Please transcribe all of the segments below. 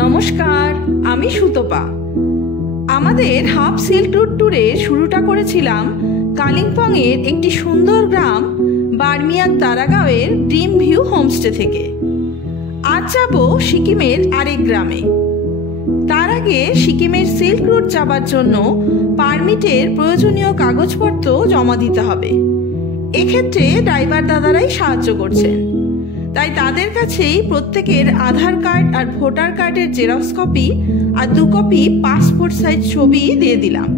নমস্কার, আমি সুতপা। আমাদের হাফ সিল্ক রুট ট্যুরে শুরুটা করেছিলাম কালিম্পং এর একটি সুন্দর গ্রাম বার্মিয়াং তারাগাঁওয়ের ড্রিম ভিউ হোমস্টে থেকে। আজ যাব সিকিমের আরেক গ্রামে। তার আগে সিকিমের সিল্ক রুট যাবার জন্য পারমিটের প্রয়োজনীয় কাগজপত্র জমা দিতে হবে। এক্ষেত্রে ড্রাইভার দাদারাই সাহায্য করছেন, তাই তাদের কাছেই প্রত্যেকের আধার কার্ড আর ভোটার কার্ডের জেরক্স কপি আর 2 কপি পাসপোর্ট সাইজ ছবি দিয়ে দিলাম।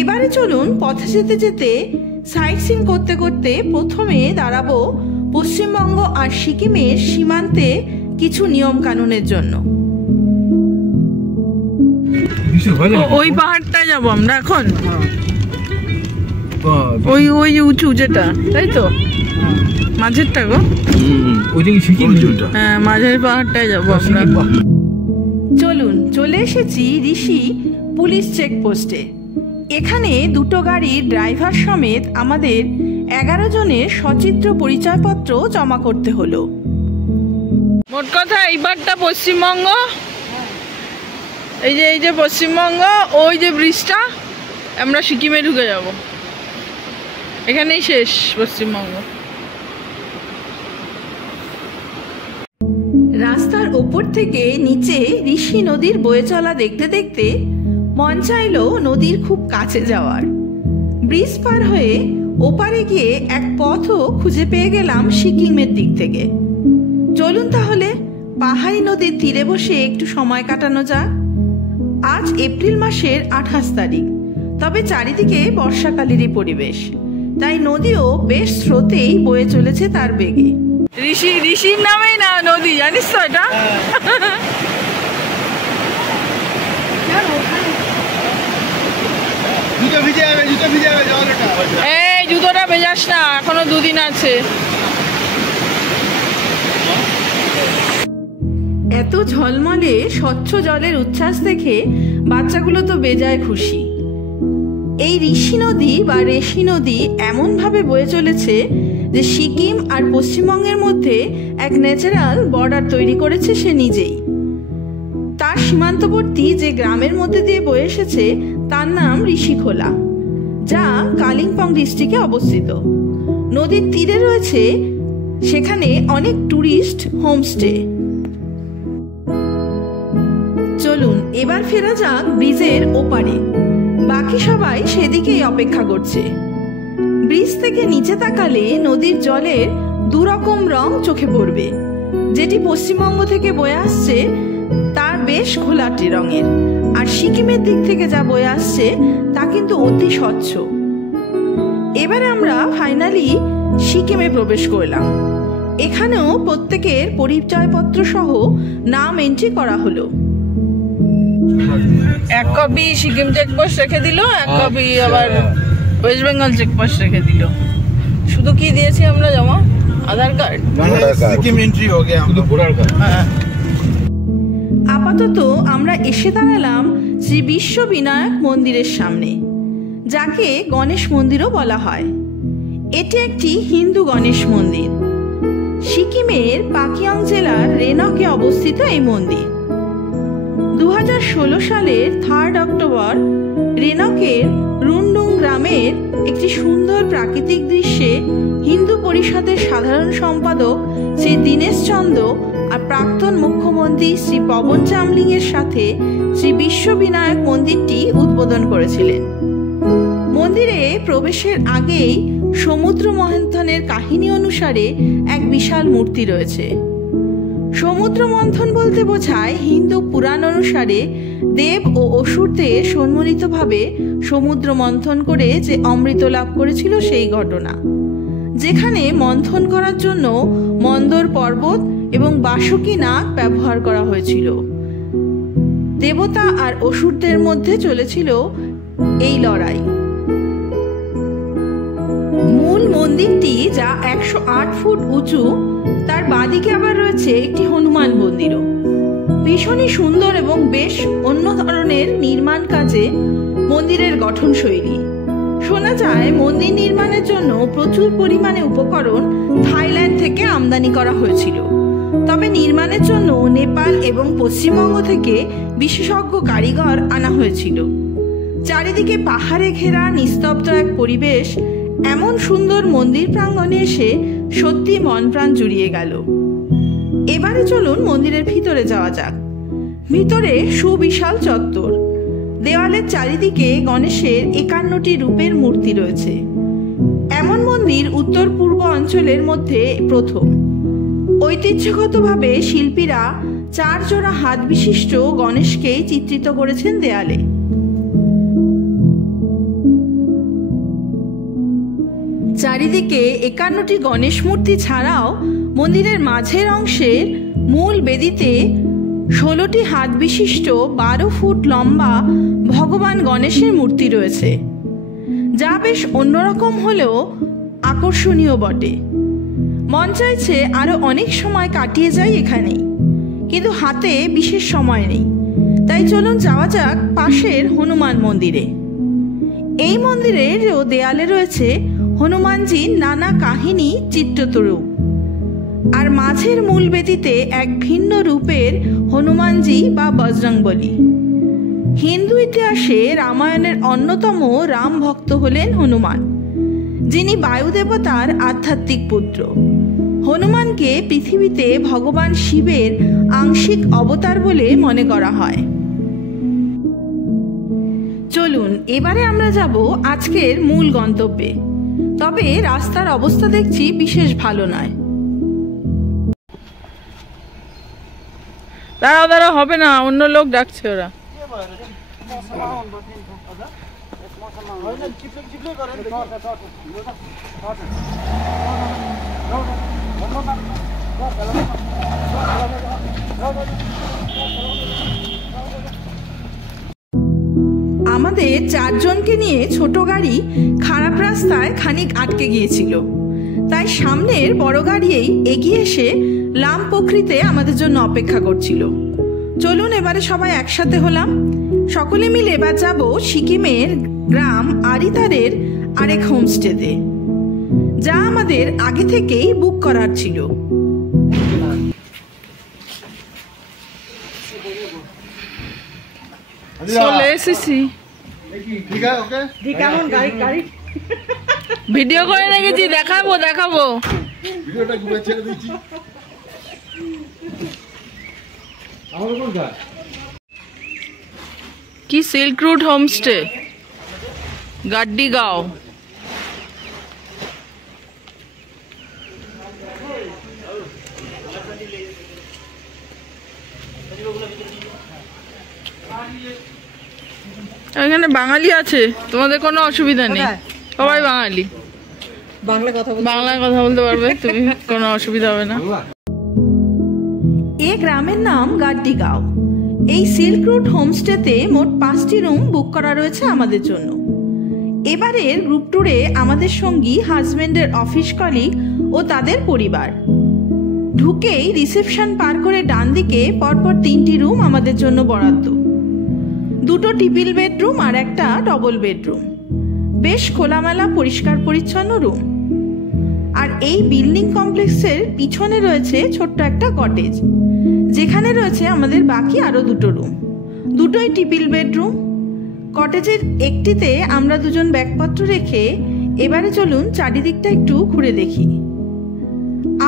এবারে চলুন পথে যেতে যেতে সাইট সিন করতে করতে প্রথমে দাঁড়াবো পশ্চিমবঙ্গ আর সিকিমের সীমান্তে কিছু নিয়ম কানুনের জন্য। ওই পাহাড়টা যাব আমরা এখন, ওই ওই উঁচু যেটা, তাই তো মাঝেরটা গো, হ্যাঁ মাঝের পাহাড়টায় যাবো আমরা। চলুন, চলে এসেছি ঋষি পুলিশ চেকপোস্টে। এখানে 2টো গাড়ির ড্রাইভার সমেত আমাদের 11 জনের সচিত্র পরিচয়পত্র জমা করতে হলো। মোট কথা এইবারটা পশ্চিমবঙ্গ, এই যে পশ্চিমবঙ্গ, ওই যে ব্রিজটা, আমরা সিকিমে ঢুকে যাব। এখানেই শেষ পশ্চিমবঙ্গ। রাস্তার ওপর থেকে নিচে ঋষি নদীর বয়ে চলা দেখতে দেখতে মন চাইলো নদীর খুব কাছে যাওয়ার। ব্রিজ পার হয়ে ওপারে গিয়ে এক পথও খুঁজে পেয়ে গেলাম সিকিমের দিক থেকে। চলুন তাহলে পাহাড়ি নদীর তীরে বসে একটু সময় কাটানো যাক। আজ এপ্রিল মাসের 28 তারিখ, তবে চারিদিকে বর্ষাকালেরই পরিবেশ, তাই নদীও বেশ স্রোতেই বয়ে চলেছে তার বেগে। ঋষির নামেই না নদী, জানিস তো এটা? এই জুতোটা ভেজাস না, এখনো 2 দিন আছে। এত ঝলমলে স্বচ্ছ জলের উচ্ছ্বাস দেখে বাচ্চাগুলো তো বেজায় খুশি। এই ঋষি নদী বা রেশি নদী এমন ভাবে বয়ে চলেছে যে সিকিম আর পশ্চিমবঙ্গের মধ্যে এক ন্যাচারাল বর্ডার তৈরি করেছে সে নিজেই। তার সীমান্তবর্তী যে গ্রামের মধ্যে দিয়ে বয়ে এসেছে তার নাম ঋষিখোলা, যা কালিম্পং ডিস্ট্রিক্টে অবস্থিত। নদীর তীরে রয়েছে সেখানে অনেক ট্যুরিস্ট হোমস্টে। চলুন এবার ফেরা যাক ব্রিজের ওপারে। বাকি সবাই সেদিকেই অপেক্ষা করছে। ব্রিজ থেকে নিচে তাকালে নদীর জলের 2 রকম রং চোখে পড়বে। যেটি পশ্চিমবঙ্গ থেকে বয়ে আসছে তার বেশ ঘোলাটে রঙের, আর সিকিমের দিক থেকে যা বয়ে আসছে তা কিন্তু অতি স্বচ্ছ। এবারে আমরা ফাইনালি সিকিমে প্রবেশ করলাম। এখানেও প্রত্যেকের পরিচয়পত্র সহ নাম এন্ট্রি করা হলো। 1 কপি সিকিম চেকপোস্ট রেখে দিল, 1 কপি আবার ওয়েস্ট বেঙ্গল চেকপোস্ট রেখে দিল। শুধু কি দিয়েছি আমরা জমা? আধার কার্ড। সিকিম এন্ট্রি হয়ে গেছে, শুধু ভোটার কার্ড। আপাতত আমরা এসে দাঁড়ালাম শ্রী বিশ্ববিনায়ক মন্দিরের সামনে, যাকে গণেশ মন্দিরও বলা হয়। এটি একটি হিন্দু গণেশ মন্দির। সিকিমের পাকিয়ং জেলার রেনকে অবস্থিত এই মন্দির। 2016 সালের 3 অক্টোবর রেনকের রুন্ডুং গ্রামের একটি সুন্দর প্রাকৃতিক দৃশ্যে হিন্দু পরিষদের সাধারণ সম্পাদক শ্রী দীনেশ চন্দ্র আর প্রাক্তন মুখ্যমন্ত্রী শ্রী পবন চামলিং এর সাথে শ্রী বিশ্ববিনায়ক মন্দিরটি উদ্বোধন করেছিলেন। মন্দিরে প্রবেশের আগেই সমুদ্র মন্থনের কাহিনী অনুসারে এক বিশাল মূর্তি রয়েছে। সমুদ্র মন্থন বলতে বোঝায় হিন্দু পুরাণ অনুসারে দেব ও অসুরদের সম্মিলিতভাবে সমুদ্র মন্থন করে যে অমৃত লাভ করেছিল সেই ঘটনা, যেখানে মন্থন করার জন্য মন্দর পর্বত এবং বাসুকী নাগ ব্যবহার করা হয়েছিল। দেবতা আর অসুরদের মধ্যে চলেছিল এই লড়াই। মূল মন্দিরটি যা 108 ফুট উঁচু, তার বাঁদিকে আবার রয়েছে একটি হনুমান মন্দিরও। ভীষণই সুন্দর এবং বেশ অন্য ধরনের নির্মাণ কাজে মন্দিরের গঠনশৈলী। শোনা যায় মন্দির নির্মাণের জন্য প্রচুর পরিমাণে উপকরণ থাইল্যান্ড থেকে আমদানি করা হয়েছিল। তবে তবে নির্মাণের জন্য নেপাল এবং পশ্চিমবঙ্গ থেকে বিশেষজ্ঞ কারিগর আনা হয়েছিল। চারিদিকে পাহাড়ে ঘেরা নিস্তব্ধ এক পরিবেশ এমন সুন্দর মন্দির প্রাঙ্গণে এসে সত্যি মন প্রাণ জুড়িয়ে গেল। এবারে চলুন মন্দিরের ভিতরে যাওয়া যাক। ভিতরে সুবিশাল চত্বর, দেওয়ালের চারিদিকে গণেশের 51টি রূপের মূর্তি রয়েছে। এমন মন্দির উত্তর পূর্ব অঞ্চলের মধ্যে প্রথম। ঐতিহ্যগতভাবে শিল্পীরা 4 জোড়া হাত বিশিষ্ট গণেশকে চিত্রিত করেছেন দেয়ালে। চারিদিকে 51টি গণেশ মূর্তি ছাড়াও মন্দিরের মাঝের অংশের মূল বেদিতে 16টি হাত বিশিষ্ট 12 ফুট লম্বা ভগবান গণেশের মূর্তি রয়েছে, যা বেশ অন্যরকম হলেও আকর্ষণীয় বটে। মন চাইছে আরো অনেক সময় কাটিয়ে যাই এখানেই, কিন্তু হাতে বিশেষ সময় নেই। তাই চলুন যাওয়া যাক পাশের হনুমান মন্দিরে। এই মন্দিরের দেয়ালে রয়েছে হনুমানজির নানা কাহিনী চিত্রিত রূপ, আর মাঝের মূল বেদিতে এক ভিন্ন রূপের হনুমানজি বা বজরংবলী। হিন্দু ইতিহাসে রামায়ণের অন্যতম রাম ভক্ত হলেন হনুমান, যিনি বায়ু দেবতার আধ্যাত্মিক পুত্র। হনুমানকে পৃথিবীতে ভগবান শিবের আংশিক অবতার বলে মনে করা হয়। চলুন এবারে আমরা যাব আজকের মূল গন্তব্যে। তবে রাস্তার অবস্থা দেখছি বিশেষ ভালো নয়। দাঁড়াও দাঁড়াও, হবে না, অন্য লোক ডাকছে ওরা। আমাদের 4 জনকে নিয়ে ছোট গাড়ি খারাপ রাস্তায় খানিক আটকে গিয়েছিল, তাই সামনের বড় গাড়িই এগিয়ে এসে লাম প্রকৃতিতে আমাদের জন্য অপেক্ষা করছিল। চলুন এবারে সবাই একসাথে হলাম। সকলে মিলে এবার যাব সিকিমের গ্রাম আরিতারের আরেক হোমস্টেতে, যা আমাদের আগে থেকেই বুক করার ছিল। চলে এসেছি, ভিডিও করে রেখেছি, দেখাবো দেখাবো। কি সিল্ক রুট হোমস্টে, গাড্ডিগাঁও। এখানে বাঙালি আছে, তোমাদের কোনো অসুবিধা নেই, সবাই বাঙালি, বাংলায় কথা বলতে পারবে তুমি, কোনো অসুবিধা হবে না। এই গ্রামের নাম গাড্ডিগাঁও। এই সিল্ক রুট হোমস্টেতে মোট 5টি রুম বুক করা রয়েছে আমাদের জন্য। এবারের গ্রুপ ট্যুরে আমাদের সঙ্গী হাজবেন্ডের অফিস কলিগ ও তাদের পরিবার। ঢুকেই রিসেপশন পার করে ডান দিকে পরপর 3টি রুম আমাদের জন্য বরাদ্দ। 2টো ট্রিপল বেডরুম আর একটা ডবল বেডরুম, বেশ খোলামেলা পরিষ্কার পরিচ্ছন্ন রুম। আর এই বিল্ডিং কমপ্লেক্সের পিছনে রয়েছে ছোট্ট একটা কটেজ, যেখানে রয়েছে আমাদের বাকি আরো 2টো রুম, 2টোই ট্রিপল বেডরুম। কটেজের একটিতে আমরা 2 জন ব্যাগপত্র রেখে এবারে চলুন চারিদিকটা একটু ঘুরে দেখি।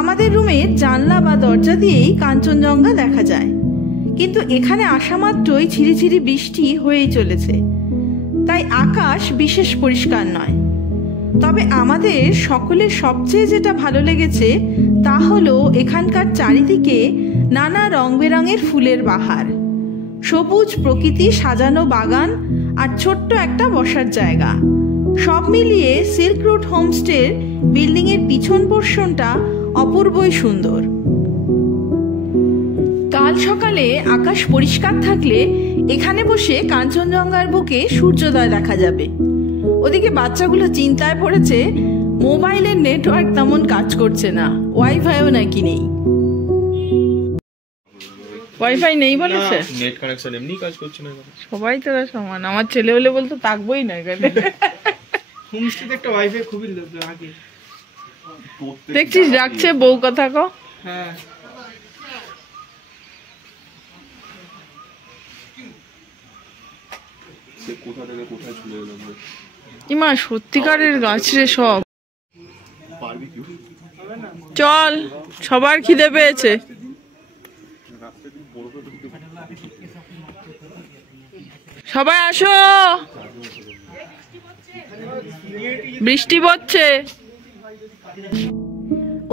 আমাদের রুমের জানলা বা দরজা দিয়েই কাঞ্চনজঙ্ঘা দেখা যায়, কিন্তু এখানে আসা মাত্রই ঝিরিঝিরি বৃষ্টি হয়েই চলেছে, তাই আকাশ বিশেষ পরিষ্কার নয়। তবে আমাদের সকলের সবচেয়ে যেটা ভালো লেগেছে তা হলো এখানকার চারিদিকে নানা রং বেরঙের ফুলের বাহার, সবুজ প্রকৃতি সাজানো বাগান আর ছোট্ট একটা বসার জায়গা। সব মিলিয়ে সিল্ক রুট হোমস্টের বিল্ডিংয়ের পিছন পোর্শনটা অপূর্বই সুন্দর। কাল সকালে আকাশ পরিষ্কার থাকলে এখানে বসে কাঞ্চনজঙ্ঘার বুকে সূর্যোদয় দেখা যাবে। ওদিকে বাচ্চাগুলো চিন্তায় পড়েছে, মোবাইলের নেটওয়ার্ক তেমন কাজ করছে না, ওয়াইফাইও নাকি নেই। ওয়াইফাই নেই বলেছে, নেট কানেকশন এমনি কাজ করছে না। সবাই তোরা সমান, আমার ছেলে হলে বলতো থাকবোই না এখানে। হোমস্টেতে একটা ওয়াইফাই খুবই আগে দেখছিস ডাকছে বউ কথা কো। হ্যাঁ কোথা থেকে কোথায় চলে এলাম রে। ইমা সত্যিকারের গাছ রে সব। বারবিকিউ চল, সবার খিদে পেয়েছে। সবাই আসো, বৃষ্টি পড়ছে।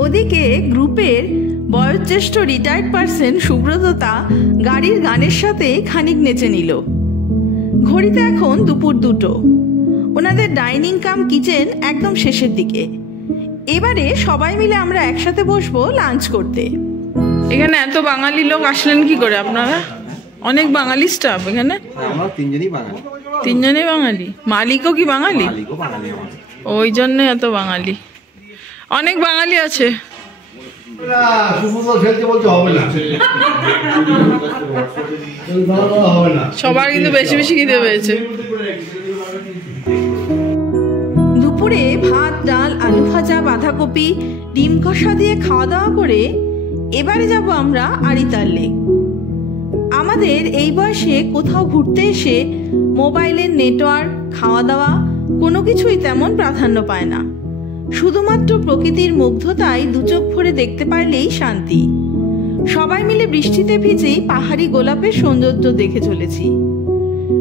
ওদিকে গ্রুপের বয়োজ্যেষ্ঠ রিটায়ার্ড পার্সন সুব্রততা গাড়ির গানের সাথে খানিক নেচে নিল। ঘড়িতে এখন দুপুর 2টো। ওনাদের ডাইনিং কাম কিচেন একদম শেষের দিকে। এবারে সবাই মিলে আমরা একসাথে বসবো লাঞ্চ করতে। এখানে এত বাঙালি লোক আসলেন কি করে আপনারা? অনেক বাঙালি স্টাফ এখানে। আমরা তিনজনই বাঙালি। তিনজনই বাঙালি? মালিকও কি বাঙালি? ওই জন্য এত বাঙালি। অনেক বাঙালি আছে। সবার কিন্তু বেশি বেশি খিদে পেয়েছে। দুপুরে ভাত, ডাল, আলু ভাজা, বাঁধাকপি, ডিম কষা দিয়ে খাওয়া দাওয়া করে এবারে যাব আমরা আরিতার লেক। আমাদের এই বয়সে কোথাও ঘুরতে এসে মোবাইলের নেটওয়ার্ক, খাওয়া দাওয়া কোনো কিছুই তেমন প্রাধান্য পায় না। শুধুমাত্র প্রকৃতির মুগ্ধতায় দুচোখ ভরে দেখতে পারলেই শান্তি। সবাই মিলে বৃষ্টিতে ভিজেই পাহাড়ি গোলাপের সৌন্দর্য দেখে চলেছি।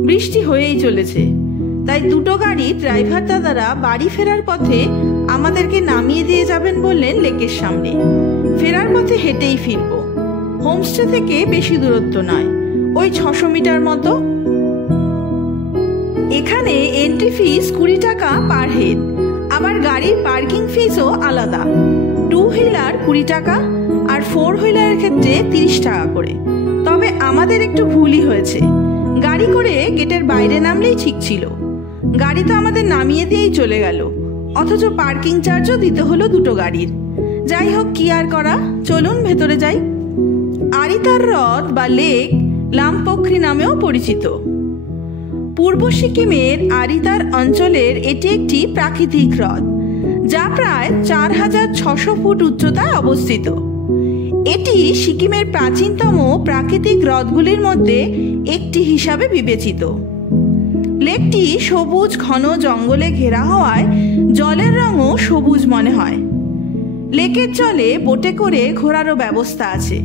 বৃষ্টি হয়েই চলেছে, তাই 2টো গাড়ি ড্রাইভার দাদারা বাড়ি ফেরার পথে আমাদেরকে নামিয়ে দিয়ে যাবেন বললেন লেকের সামনে। ফেরার পথে হেঁটেই ফিরব। হোমস্টে থেকে বেশি দূরত্ব নয়, ওই 600 মিটার মতো। এখানে এন্ট্রি ফিস 20 টাকা পার হেড, আবার গাড়ির পার্কিং ফিসও আলাদা। 2 হুইলার 20 টাকা আর 4 হুইলারের ক্ষেত্রে 30 টাকা করে। তবে আমাদের একটু ভুলই হয়েছে, গাড়ি করে গেটের বাইরে নামলেই ঠিক ছিল। গাড়ি তো আমাদের নামিয়ে দিয়েই চলে গেল, অথচ পার্কিং চার্জও দিতে হলো 2টো গাড়ির। যাই হোক, কি আর করা, চলুন ভেতরে যাই। আরিতার হ্রদ বা লেক লামপোখরি নামেও পরিচিত। পূর্ব সিকিমের আরিতার অঞ্চলের এটি একটি প্রাকৃতিক হ্রদ, যা প্রায় 4600 ফুট উচ্চতায় অবস্থিত। এটি সিকিমের প্রাচীনতম প্রাকৃতিক হ্রদগুলির মধ্যে একটি হিসাবে বিবেচিত। লেকটি সবুজ ঘন জঙ্গলে ঘেরা হওয়ায় জলের রঙও সবুজ মনে হয়। লেকের জলে বোটে করে ঘোরারও ব্যবস্থা আছে,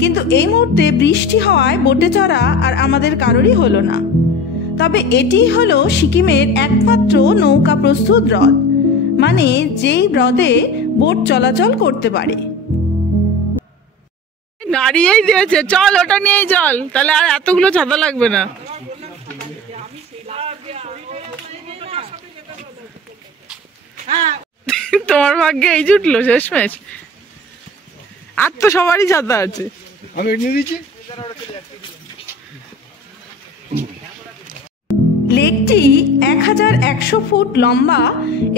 কিন্তু এই মুহূর্তে বৃষ্টি হওয়ায় বোটে চড়া আর আমাদের কারোরই হলো না। তবে এটি হলো সিকিমের একমাত্র নৌকা প্রস্তুত হ্রদ, মানে যেই হ্রদে বোট চলাচল করতে পারে। নাড়িয়েই দিয়েছে, চল ওটা নিয়েই চল, তাহলে আর এতগুলো ছাতা লাগবে না। তোমার ভাগ্যে এই জুটলো শেষমেশ। আর তো সবারই ছাতা আছে। আমি এনে দিচ্ছি। লেকটি 1100 ফুট লম্বা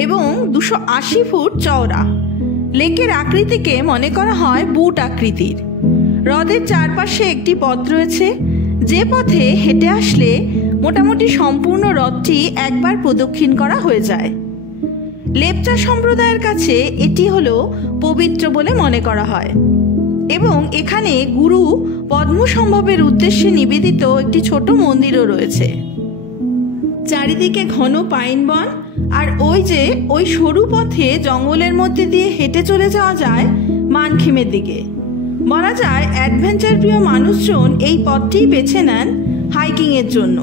এবং 280 ফুট চওড়া। লেকের আকৃতিকে মনে করা হয় বুট আকৃতির। হ্রদের চারপাশে একটি পথ রয়েছে, যে পথে হেঁটে আসলে মোটামুটি সম্পূর্ণ হ্রদটি একবার প্রদক্ষিণ করা হয়ে যায়। লেপচা সম্প্রদায়ের কাছে এটি হলো পবিত্র বলে মনে করা হয় এবং এখানে গুরু পদ্মসম্ভবের উদ্দেশ্যে নিবেদিত একটি ছোট মন্দিরও রয়েছে। চারিদিকে ঘন পাইন বন, আর ওই সরু পথে জঙ্গলের মধ্যে দিয়ে হেঁটে চলে যাওয়া যায় মানখিমের দিকে। বলা যায় অ্যাডভেঞ্চার প্রিয় মানুষজন এই পথটি বেছে নেন হাইকিংয়ের জন্য।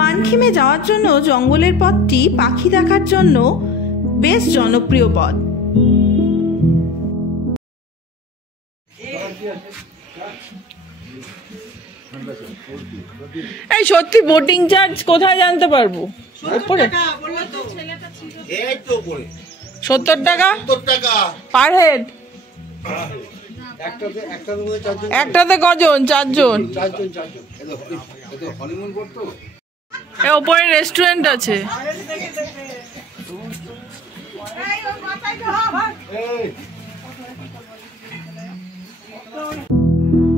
মানখিমে যাওয়ার জন্য জঙ্গলের পথটি পাখি দেখার জন্য বেশ জনপ্রিয় পথ। এই সত্যি বোটিং চার্জ কোথায় জানতে পারবো? 70 টাকা পার হেড। একটাতে কজন? 4 জন। ওপরে রেস্টুরেন্ট আছে।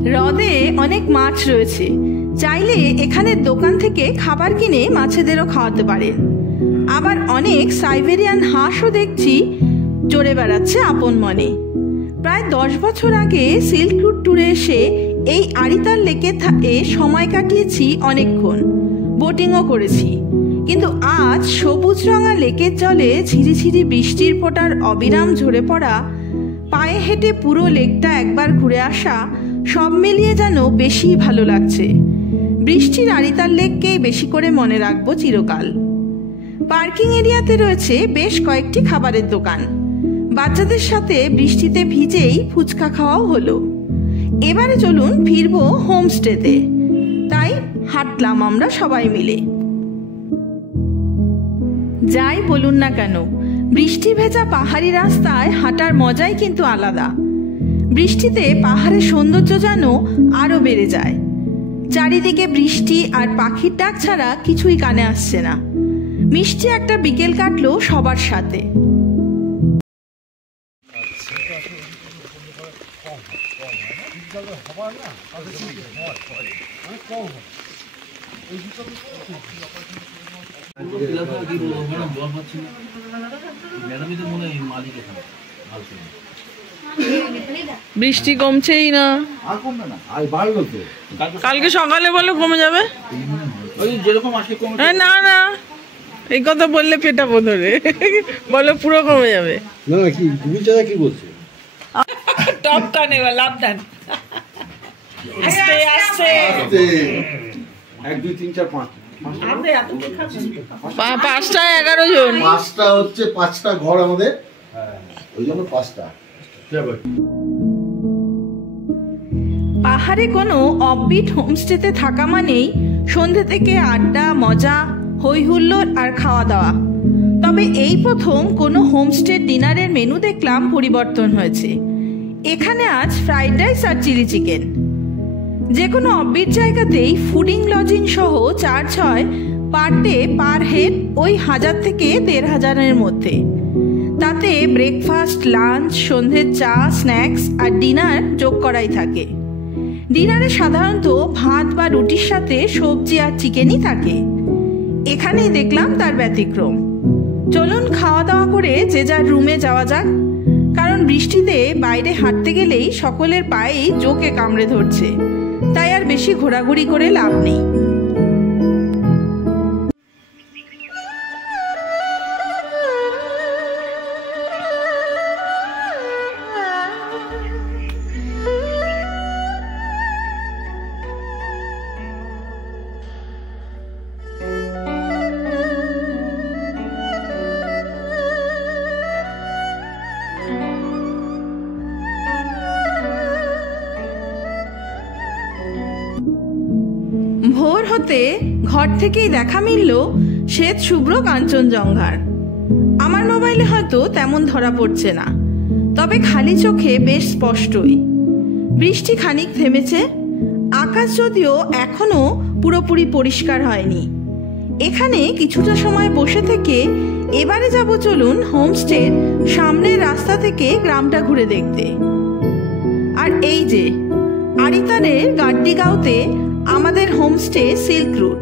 হ্রদে অনেক মাছ রয়েছে, চাইলে এখানের দোকান থেকে খাবার কিনে মাছেদেরও খাওয়াতে পারেন। আবার অনেক সাইবেরিয়ান হাঁসও দেখছি চড়ে বেড়াচ্ছে আপন মনে। প্রায় 10 বছর আগে সিল্ক রুট ট্যুরে এসে এই আরিতার লেকে সময় কাটিয়েছি অনেকক্ষণ। বোটিংও করেছি। কিন্তু আজ সবুজ রঙা লেকের জলে ঝিরিঝিরি বৃষ্টির ফোঁটার অবিরাম ঝরে পড়া, পায়ে হেঁটে পুরো লেকটা একবার ঘুরে আসা, সব মিলিয়ে যেন বেশি ভালো লাগছে। বৃষ্টির আরিতার লেককেই বেশি করে মনে রাখবো চিরকাল। পার্কিং এরিয়াতে রয়েছে বেশ কয়েকটি খাবারের দোকান। বাচ্চাদের সাথে বৃষ্টিতে ভিজেই ফুচকা খাওয়াও হলো। এবারে চলুন ফিরবো হোমস্টেতে। তাই হাঁটলাম আমরা সবাই মিলে। যাই বলুন না কেন, বৃষ্টি ভেজা পাহাড়ি রাস্তায় হাঁটার মজাই কিন্তু আলাদা। বৃষ্টিতে পাহাড়ের সৌন্দর্য যেন আরো বেড়ে যায়। চারিদিকে বৃষ্টি আর পাখির ডাক ছাড়া কিছুই কানে আসছে না। মিষ্টি একটা বিকেল কাটলো সবার সাথে। বৃষ্টি কমছেই না। কালকে সকালে বলে কমে যাবে। না না, এই কথা বললে পেটাবো ধরে। বলো পুরো কমে যাবে। না কি তুমি যারা কি বলছো? টপ কানে লাভদান। আস্তে আস্তে 1 2 3 4 5 5টা 11 জন। 5টা হচ্ছে 5টা ঘর আমাদের, ওই জন্য 5টা। পাহাড়ে কোনো অফবিট হোমস্টেতে থাকা মানেই সন্ধ্যে থেকে আড্ডা, মজা, হই হুল্লোড় আর খাওয়া দাওয়া। তবে এই প্রথম কোনো হোমস্টে ডিনারের মেনু দেখলাম পরিবর্তন হয়েছে। এখানে আজ ফ্রাইড রাইস আর চিলি চিকেন। যে কোনো অফবিট জায়গাতেই ফুডিং লজিং সহ চার্জ হয় পার ডে পার হেড ওই 1000 থেকে 1500-এর মধ্যে। তাতে ব্রেকফাস্ট, লাঞ্চ, সন্ধ্যের চা, স্ন্যাক্স আর ডিনার যোগ করাই থাকে। ডিনারে সাধারণত ভাত বা রুটির সাথে সবজি আর চিকেনই থাকে। এখানেই দেখলাম তার ব্যতিক্রম। চলুন খাওয়া দাওয়া করে যে যার রুমে যাওয়া যাক, কারণ বৃষ্টিতে বাইরে হাঁটতে গেলেই সকলের পায়েই জোকে কামড়ে ধরছে। তাই আর বেশি ঘোরাঘুরি করে লাভ নেই। ভোর হতে ঘর থেকেই দেখা মিলল শ্বেত শুভ্র কাঞ্চনজঙ্ঘার। আমার মোবাইলে হয়তো তেমন ধরা পড়ছে না, তবে খালি চোখে বেশ স্পষ্টই। বৃষ্টি খানিক থেমেছে, আকাশ যদিও এখনো পুরোপুরি পরিষ্কার হয়নি। এখানে কিছুটা সময় বসে থেকে এবারে যাব চলুন হোমস্টের সামনের রাস্তা থেকে গ্রামটা ঘুরে দেখতে। আর এই যে আরিতারের গাড্ডিগাঁওতে আমাদের হোমস্টে সিল্ক রুট।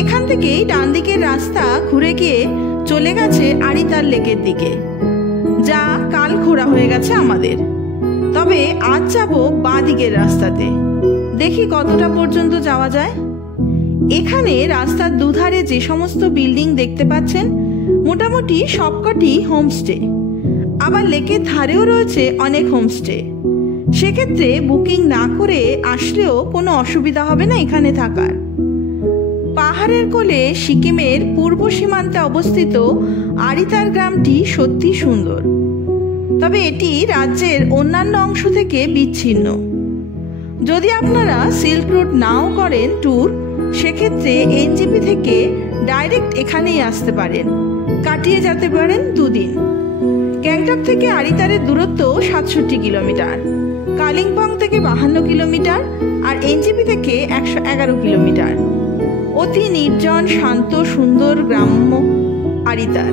এখান থেকেই ডান দিকের রাস্তা ঘুরে গিয়ে চলে গেছে আরিতার লেকের দিকে, যা কাল ঘোরা হয়ে গেছে আমাদের। তবে আজ যাব বাঁ দিকের রাস্তাতে, দেখি কতটা পর্যন্ত যাওয়া যায়। এখানে রাস্তার দুধারে যে সমস্ত বিল্ডিং দেখতে পাচ্ছেন মোটামুটি সবকটি হোমস্টে। আবার লেকের ধারেও রয়েছে অনেক হোমস্টে। সেক্ষেত্রে বুকিং না করে আসলেও কোনো অসুবিধা হবে না এখানে থাকার। পাহাড়ের কোলে সিকিমের পূর্ব সীমান্তে অবস্থিত আরিতার গ্রামটি সত্যি সুন্দর, তবে এটি রাজ্যের অন্যান্য অংশ থেকে বিচ্ছিন্ন। যদি আপনারা সিল্ক রুট নাও করেন ট্যুর, সেক্ষেত্রে এনজিপি থেকে ডাইরেক্ট এখানেই আসতে পারেন, কাটিয়ে যেতে পারেন 2 দিন। গ্যাংটক থেকে আরিতারের দূরত্ব 67 কিলোমিটার, কালিম্পং থেকে 52 কিলোমিটার আর এনজিপি থেকে 111 কিলোমিটার। অতি নির্জন, শান্ত, সুন্দর গ্রাম্য আরিতার।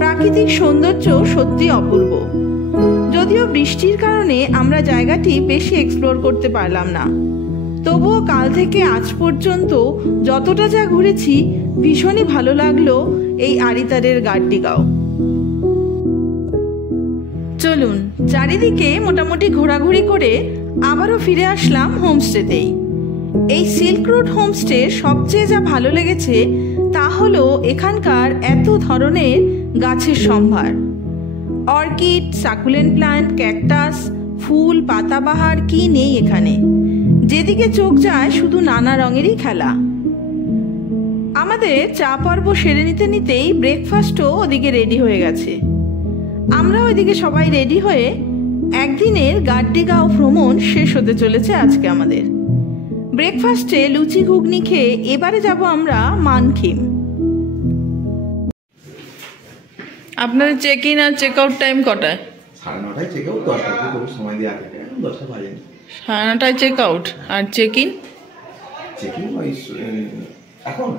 প্রাকৃতিক সৌন্দর্য সত্যি অপূর্ব। যদিও বৃষ্টির কারণে আমরা জায়গাটি বেশি এক্সপ্লোর করতে পারলাম না, তবুও কাল থেকে আজ পর্যন্ত যতটা যা ঘুরেছি ভীষণই ভালো লাগলো এই আরিতারের গাড্ডিগাঁও। চলুন চারিদিকে মোটামুটি ঘোরাঘুরি করে আবারও ফিরে আসলাম হোমস্টেতেই। এই সিল্ক রুট হোমস্টের সবচেয়ে যা ভালো লেগেছে তা হলো এখানকার এত ধরনের গাছের সম্ভার। অর্কিড, সাকুলেন্ট প্ল্যান্ট, ক্যাকটাস, ফুল, পাতাবাহার কি নেই এখানে। যেদিকে চোখ যায় শুধু নানা রঙেরই খেলা। আমাদের চা পর্ব সেরে নিতে নিতেই ব্রেকফাস্টও ওদিকে রেডি হয়ে গেছে। আমরা ওইদিকে সবাই রেডি হয়ে একদিনের গাড্ডিগাঁও ভ্রমণ শেষ হতে চলেছে আজকে আমাদের। ব্রেকফাস্টে লুচি ঘুগনি খেয়ে এবারে যাব আমরা মানকিম। আপনাদের চেক ইন আর চেক আউট টাইম কটায়? 9:30 চেক আউট, 10টা থেকে সময় দেওয়া থাকে, এখন 10টা বাজেনি। 9:30 চেক আউট আর চেক ইন চেক ইন এখন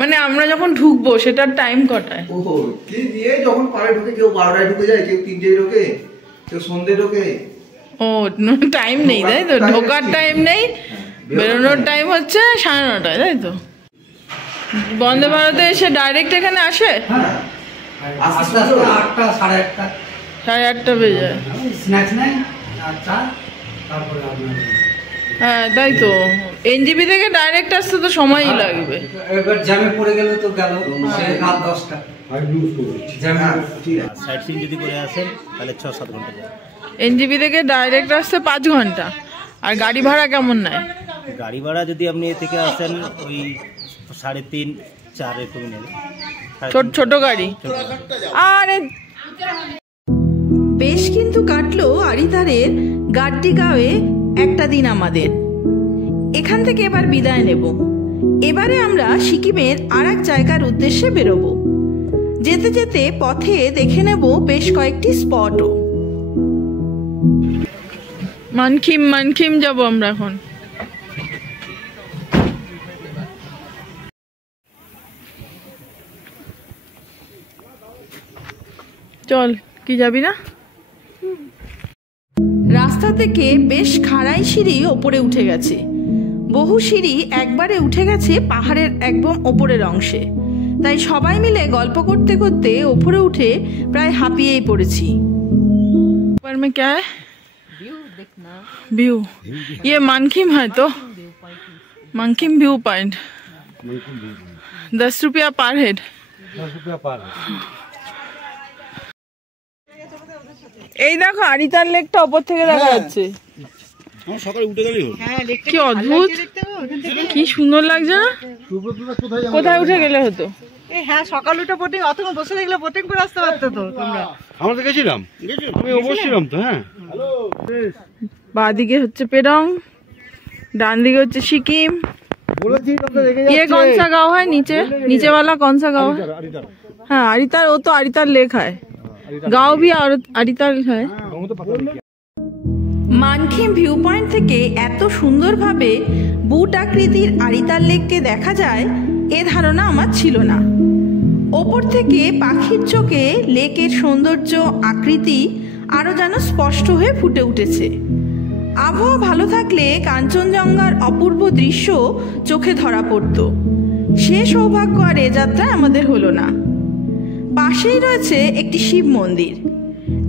মানে আমরা যখন ঢুকবো সেটার টাইম কটায়? ওহো, কি দিয়ে যখন পারে ঢুকে, কেউ 12টায় ঢুকে যায়, কেউ 3টায় ঢোকে, কেউ সন্ধ্যে ঢোকে। ও, টাইম নেই তাই তো? ঢোকার টাইম নেই, বেরোনোর টাইম হচ্ছে 9:30, তাই তো? বন্দে ভারতে এসে ডাইরেক্ট এখানে আসে? হ্যাঁ, আস্তে আস্তে 8টা, 8:30। 8:30 বেজে যায়। স্ন্যাক্স নেই আর চা, তারপরে আপনার হ্যাঁ তাই তো। এনজিপি থেকে ডাইরেক্ট আসতে তো সময়ই লাগবে। এবার জ্যামে পড়ে গেলে তো গেল, সে রাত 10টা জ্যামে। ঠিক আছে, সাইট সিন যদি করে আসেন তাহলে 6-7 ঘন্টা যায়। এনজিপি থেকে ডাইরেক্ট আসতে 5 ঘন্টা। আর গাড়ি ভাড়া কেমন নেয়? গাড়ি ভাড়া যদি আপনি এ থেকে আসেন ওই 3.5-4 এরকম নেবে। ছোট গাড়ি। আরে বেশ কিন্তু কাটলো আরিদারের গাড্ডিগাঁওয়ে একটা দিন আমাদের। এখান থেকে এবার বিদায় নেব। এবারে আমরা সিকিমের আর এক জায়গার উদ্দেশ্যে বেরোবো। যেতে যেতে পথে দেখে নেব বেশ কয়েকটি স্পটও। মানকিম যাব আমরা এখন। চল, কি যাবি না? রাস্তা থেকে বেশ খাড়াই সিঁড়ি ওপরে উঠে গেছে। বহু সিঁড়ি একবারে উঠে গেছে পাহাড়ের একদম ওপরের অংশে। তাই সবাই মিলে গল্প করতে করতে ওপরে উঠে প্রায় হাঁপিয়েই পড়েছি। ऊपर में क्या है? व्यू। ये मानकिम है तो मानकिम व्यू पॉइंट। 10 रुपया पर हेड। 10 रुपया पर। এই দেখো আরিতার লেকটা উপর থেকে দেখা যাচ্ছে। সকালে উঠে গেলেই হলো। কি অদ্ভুত, কি সুন্দর লাগছে না? কোথায় উঠে গেলে হতো? হ্যাঁ, সকাল উঠে বোটিং, অতক্ষণ বসে দেখলে বোটিং করে আসতে পারতো তো তোমরা। আমরা তো গেছিলাম, আমি অবশ্যই তো। হ্যাঁ, বাঁদিকে হচ্ছে পেডং, ডান দিকে হচ্ছে সিকিম। ये कौन सा गाँव है? नीचे वाला कौन सा गाँव है? हाँ, अरितार। वो तो अरितार लेक है। गाँव भी अरितार है। মানকিম ভিউ পয়েন্ট থেকে এত সুন্দরভাবে বুট আকৃতির আরিতার লেককে দেখা যায় এ ধারণা আমার ছিল না। ওপর থেকে পাখির চোখে লেকের সৌন্দর্য, আকৃতি আরও যেন স্পষ্ট হয়ে ফুটে উঠেছে। আবহাওয়া ভালো থাকলে কাঞ্চনজঙ্ঘার অপূর্ব দৃশ্য চোখে ধরা পড়ত। সে সৌভাগ্য আর এ যাত্রায় আমাদের হলো না। পাশেই রয়েছে একটি শিব মন্দির।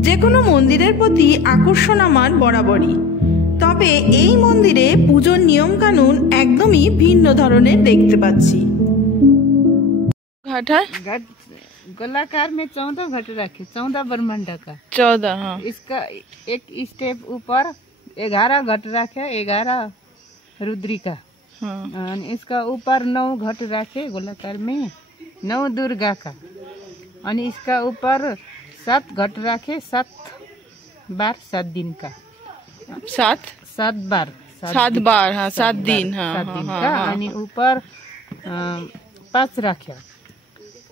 যে কোনো মন্দিরের প্রতি আকর্ষণ আমার বরাবরই, তবে এই মন্দিরে পুজোর নিয়মকানুন একদমই ভিন্ন ধরনের দেখতে পাচ্ছি। घाट है गोलाकार में 14 घट रखे, 14 ब्रह्मांड का। 14। हाँ, इसका एक स्टेप ऊपर 11 घट रखे, 11 रुद्री का। हाँ। इसका ऊपर 9 घट रखे गोलाकार में, 9 दुर्गा का। और इसका ऊपर 7 घट रखे, 7 बार 7 दिन का। 7 बार 7 बार। हाँ, 7 दिन। हाँ, 7 दिन हाँ, का। हाँ। और ऊपर 5 रखे,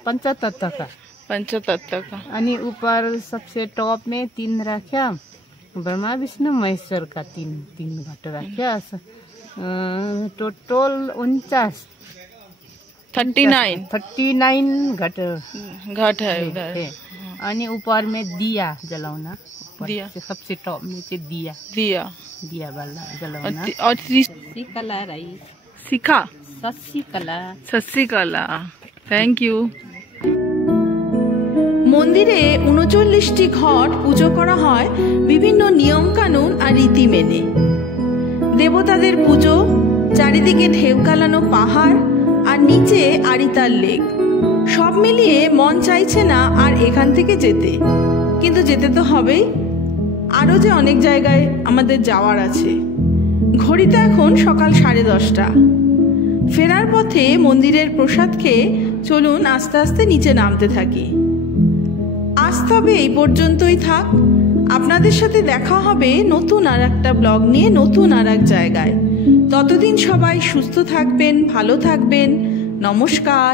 पंचतत्व का। पंचतत्व का। आणि ऊपर सबसे टॉप में 3 रखा ब्रह्मा विष्णु महेश्वर का। 3 घट रखा। टोटल 39 घट है उधर। आणि ऊपर में दिया जलाना। दिया सबसे टॉप में दिया वाला जलाना। और कला रही শিখা। शशिकला। Thank you. মন্দিরে 39টি ঘট পুজো করা হয় বিভিন্ন নিয়ম কানুন আর রীতি মেনে। দেবতাদের পুজো, চারিদিকে ঢেউ কালানো পাহাড় আর নিচে আরিতার লেক। সব মিলিয়ে মন চাইছে না আর এখান থেকে যেতে, কিন্তু যেতে তো হবেই। আরও যে অনেক জায়গায় আমাদের যাওয়ার আছে। ঘড়িতে এখন সকাল 10:30। ফেরার পথে মন্দিরের প্রসাদ খেয়ে চলুন আস্তে আস্তে নিচে নামতে থাকি। আজ তবে এই পর্যন্তই থাক। আপনাদের সাথে দেখা হবে নতুন আর একটা ব্লগ নিয়ে, নতুন আর এক জায়গায়। ততদিন সবাই সুস্থ থাকবেন, ভালো থাকবেন। নমস্কার।